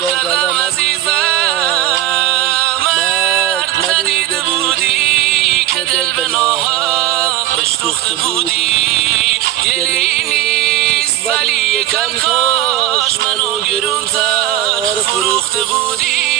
کردم عزیزم، مرگ ندیده بودی که دل به ناحق بشتوخته بودی. گلی نیست ولی یکم کاش منو گرونتر فروخته بودی.